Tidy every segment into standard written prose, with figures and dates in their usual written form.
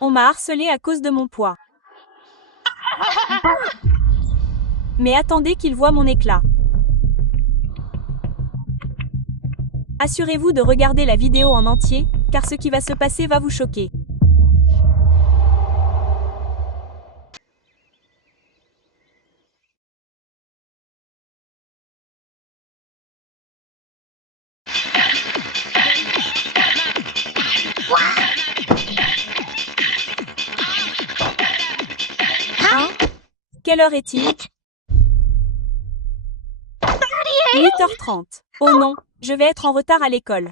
On m'a harcelé à cause de mon poids. Mais attendez qu'il voie mon éclat. Assurez-vous de regarder la vidéo en entier, car ce qui va se passer va vous choquer. Hein? Quelle heure est-il? 8h30. Oh non, je vais être en retard à l'école.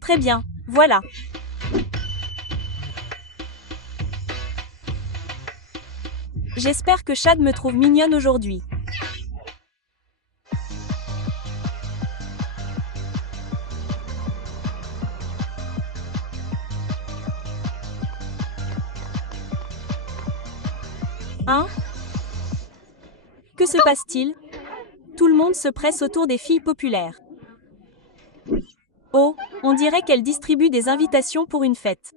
Très bien, voilà. J'espère que Chad me trouve mignonne aujourd'hui. Hein? Que se passe-t-il? Tout le monde se presse autour des filles populaires. Oh, on dirait qu'elle distribue des invitations pour une fête.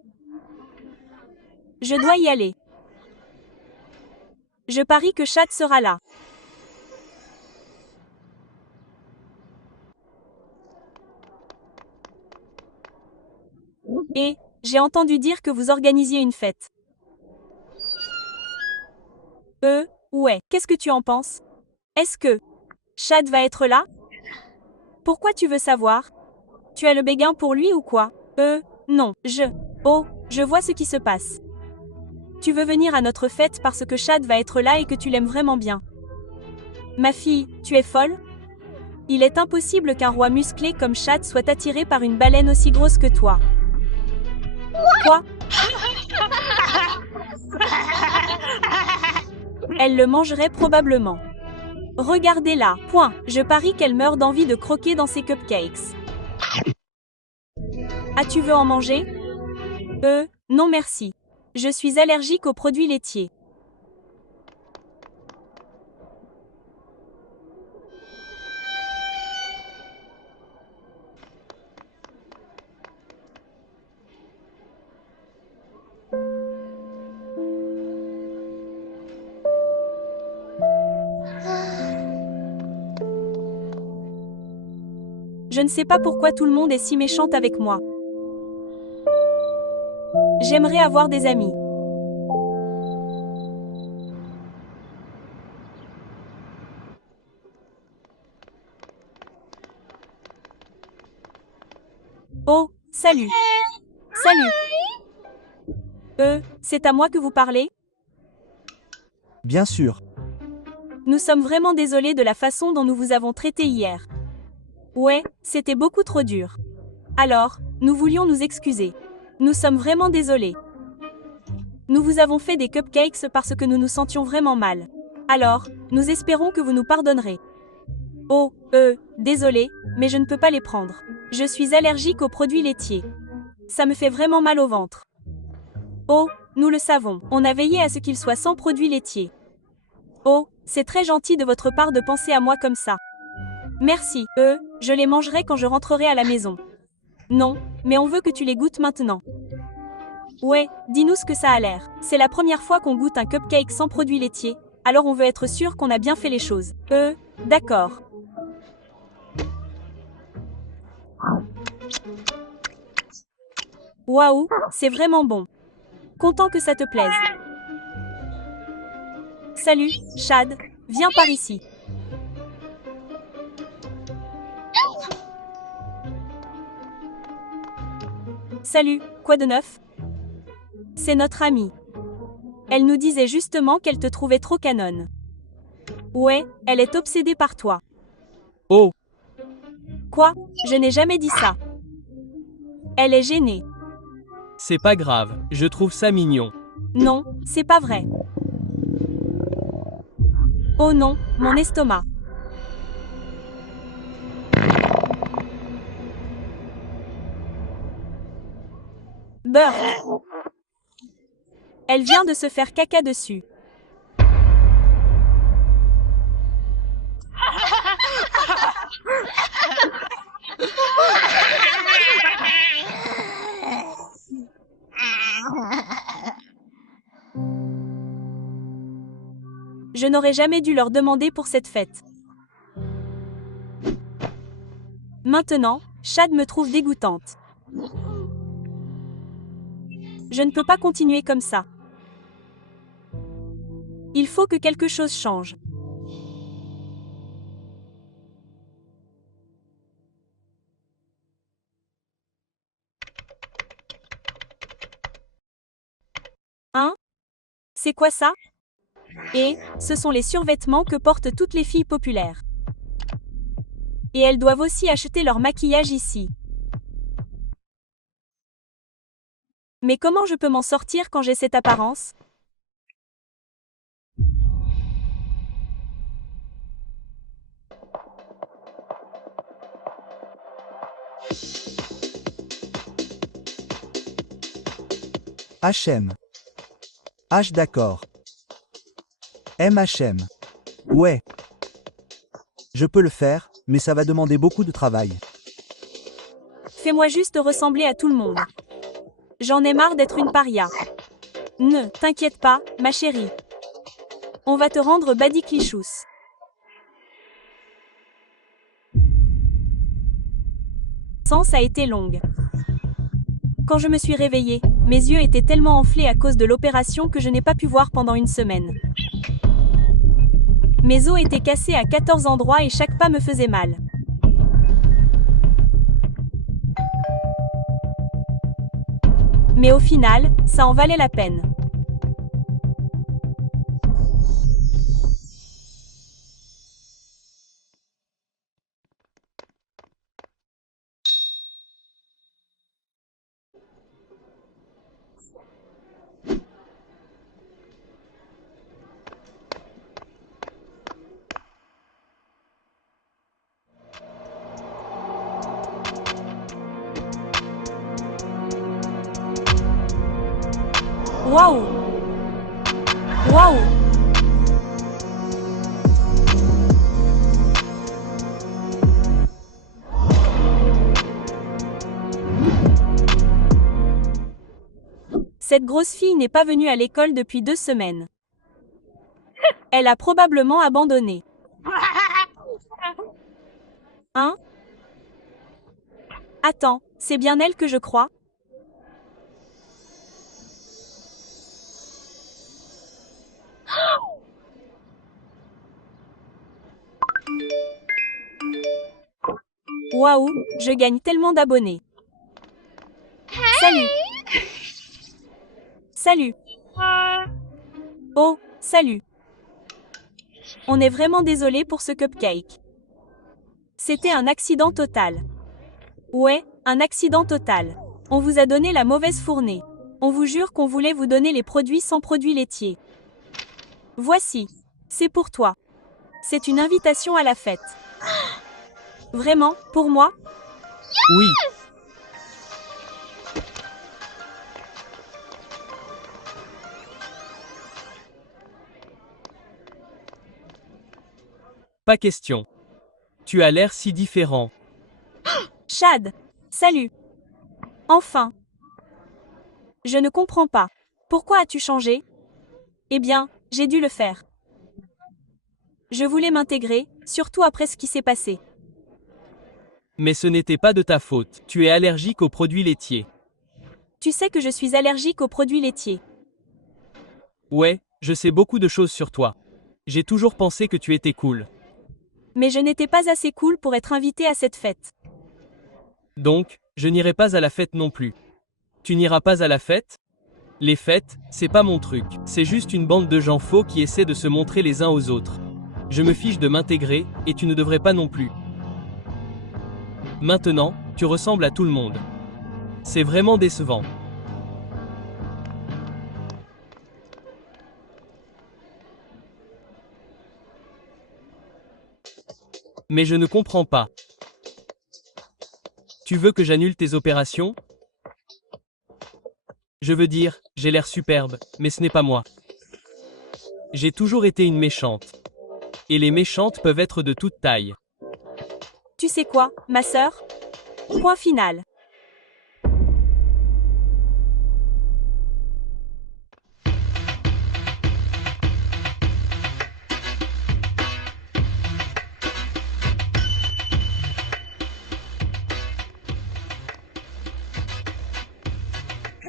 Je dois y aller. Je parie que Chad sera là. Et, j'ai entendu dire que vous organisiez une fête. Ouais, qu'est-ce que tu en penses? Est-ce que Chad va être là? Pourquoi tu veux savoir? Tu as le béguin pour lui ou quoi? Non, Oh, je vois ce qui se passe. Tu veux venir à notre fête parce que Chad va être là et que tu l'aimes vraiment bien. Ma fille, tu es folle? Il est impossible qu'un roi musclé comme Chad soit attiré par une baleine aussi grosse que toi. Quoi? Elle le mangerait probablement. Regardez-la, point. Je parie qu'elle meurt d'envie de croquer dans ses cupcakes. Ah, tu veux en manger? Non merci. Je suis allergique aux produits laitiers. Je ne sais pas pourquoi tout le monde est si méchante avec moi. J'aimerais avoir des amis. Oh, salut. Salut. C'est à moi que vous parlez? Bien sûr. Nous sommes vraiment désolés de la façon dont nous vous avons traité hier. Ouais, c'était beaucoup trop dur. Alors, nous voulions nous excuser. Nous sommes vraiment désolés. Nous vous avons fait des cupcakes parce que nous nous sentions vraiment mal. Alors, nous espérons que vous nous pardonnerez. Oh, désolé, mais je ne peux pas les prendre. Je suis allergique aux produits laitiers. Ça me fait vraiment mal au ventre. Oh, nous le savons, on a veillé à ce qu'ils soient sans produits laitiers. Oh, c'est très gentil de votre part de penser à moi comme ça. Merci, je les mangerai quand je rentrerai à la maison. Non, mais on veut que tu les goûtes maintenant. Ouais, dis-nous ce que ça a l'air. C'est la première fois qu'on goûte un cupcake sans produits laitiers, alors on veut être sûr qu'on a bien fait les choses. D'accord. Waouh, c'est vraiment bon. Content que ça te plaise. Salut, Chad, viens par ici. Salut, quoi de neuf? C'est notre amie. Elle nous disait justement qu'elle te trouvait trop canonne. Ouais, elle est obsédée par toi. Oh, Quoi? Je n'ai jamais dit ça. Elle est gênée. c'est pas grave, je trouve ça mignon. Non, c'est pas vrai. Oh non, mon estomac. Beurre. Elle vient de se faire caca dessus. n'aurais jamais dû leur demander pour cette fête. Maintenant, Chad me trouve dégoûtante. Je ne peux pas continuer comme ça. Il faut que quelque chose change. Hein? C'est quoi ça? Et, ce sont les survêtements que portent toutes les filles populaires. Et elles doivent aussi acheter leur maquillage ici. Mais comment je peux m'en sortir quand j'ai cette apparence? HM. H d'accord. MHM. Ouais. Je peux le faire, mais ça va demander beaucoup de travail. Fais-moi juste ressembler à tout le monde. J'en ai marre d'être une paria. Ne t'inquiète pas, ma chérie. On va te rendre badiclichous. L'absence a été longue. Quand je me suis réveillée, mes yeux étaient tellement enflés à cause de l'opération que je n'ai pas pu voir pendant une semaine. Mes os étaient cassés à 14 endroits et chaque pas me faisait mal. Mais au final, ça en valait la peine. Waouh! Waouh! Cette grosse fille n'est pas venue à l'école depuis 2 semaines. Elle a probablement abandonné. Hein? Attends, c'est bien elle que je crois? Waouh, je gagne tellement d'abonnés. Salut. Salut. Oh, salut. On est vraiment désolé pour ce cupcake. C'était un accident total. Ouais, un accident total. On vous a donné la mauvaise fournée. On vous jure qu'on voulait vous donner les produits sans produits laitiers. Voici. C'est pour toi. C'est une invitation à la fête. Vraiment, pour moi? Oui. Pas question. Tu as l'air si différent. Chad. Salut. Enfin. Je ne comprends pas. Pourquoi as-tu changé? Eh bien, j'ai dû le faire. Je voulais m'intégrer, surtout après ce qui s'est passé. Mais ce n'était pas de ta faute. Tu es allergique aux produits laitiers. Tu sais que je suis allergique aux produits laitiers. Ouais, je sais beaucoup de choses sur toi. J'ai toujours pensé que tu étais cool. Mais je n'étais pas assez cool pour être invitée à cette fête. Donc, je n'irai pas à la fête non plus. Tu n'iras pas à la fête? Les fêtes, c'est pas mon truc. C'est juste une bande de gens faux qui essaient de se montrer les uns aux autres. Je me fiche de m'intégrer, et tu ne devrais pas non plus. Maintenant, tu ressembles à tout le monde. C'est vraiment décevant. Mais je ne comprends pas. Tu veux que j'annule tes opérations? Je veux dire, j'ai l'air superbe, mais ce n'est pas moi. J'ai toujours été une méchante. Et les méchantes peuvent être de toute taille. Tu sais quoi, ma sœur? Point final.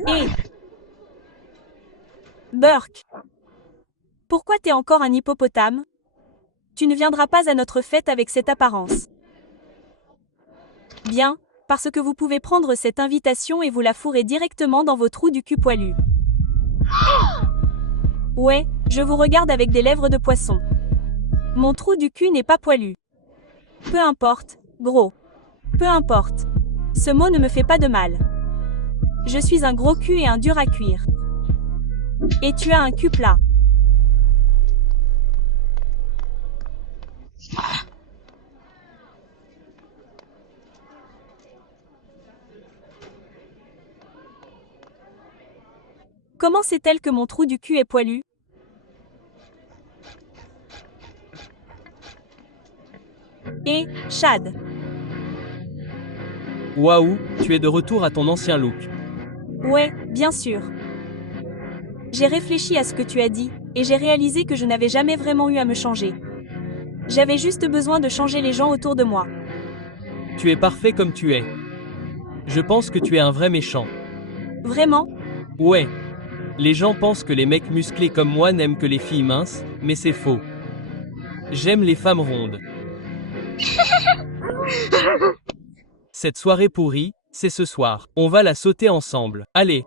Et... Burke. Pourquoi t'es encore un hippopotame? Tu ne viendras pas à notre fête avec cette apparence. Bien, parce que vous pouvez prendre cette invitation et vous la fourrer directement dans vos trous du cul poilu. Ouais, je vous regarde avec des lèvres de poisson. Mon trou du cul n'est pas poilu. Peu importe, gros. Peu importe. Ce mot ne me fait pas de mal. Je suis un gros cul et un dur à cuire. Et tu as un cul plat. Comment sait-elle que mon trou du cul est poilu? Et, Chad. Waouh, tu es de retour à ton ancien look. Ouais, bien sûr. J'ai réfléchi à ce que tu as dit, et j'ai réalisé que je n'avais jamais vraiment eu à me changer. J'avais juste besoin de changer les gens autour de moi. Tu es parfait comme tu es. Je pense que tu es un vrai méchant. Vraiment? Ouais. Les gens pensent que les mecs musclés comme moi n'aiment que les filles minces, mais c'est faux. J'aime les femmes rondes. Cette soirée pourrie, c'est ce soir. On va la sauter ensemble. Allez.